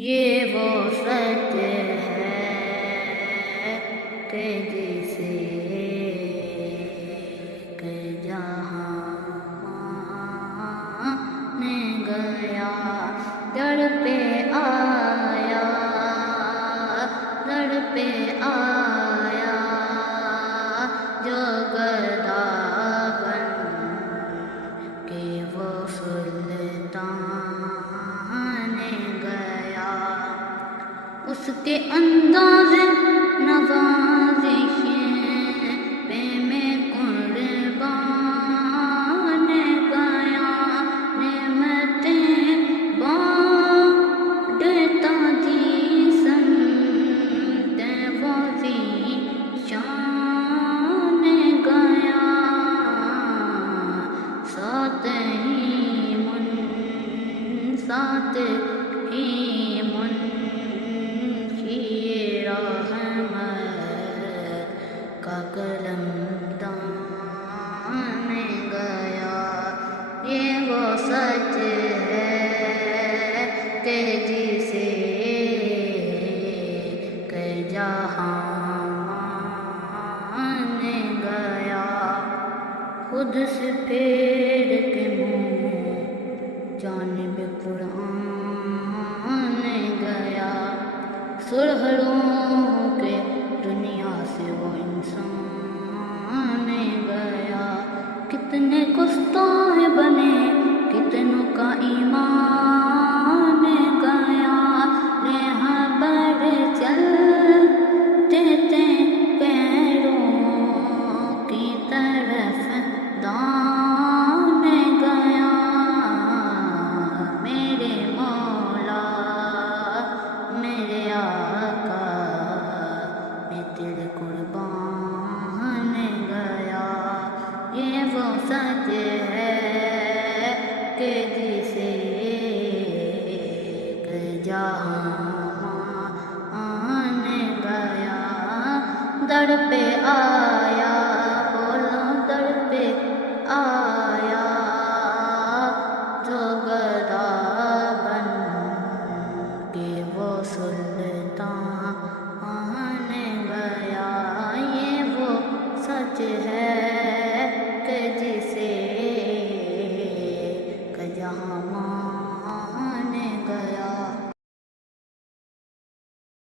یہ وہ سچ ہے کہ جسے کہ جہاں مانے گیا، در پہ آیا، در پہ آیا جو گدا بن کے وہ سلطان گیا، اس کے انداز نوازشیں پہ میں قربان گیا، نعمتیں بانٹتا جی سمت وزی شان گیا، ساتھ ہی منشی رحمت کا قلم دان گیا، یہ وہ سچ ہے کہ جسے کہ جہاں مان گیا، خود سے پھیر کے منہ جانب قرآن گیا، سرہر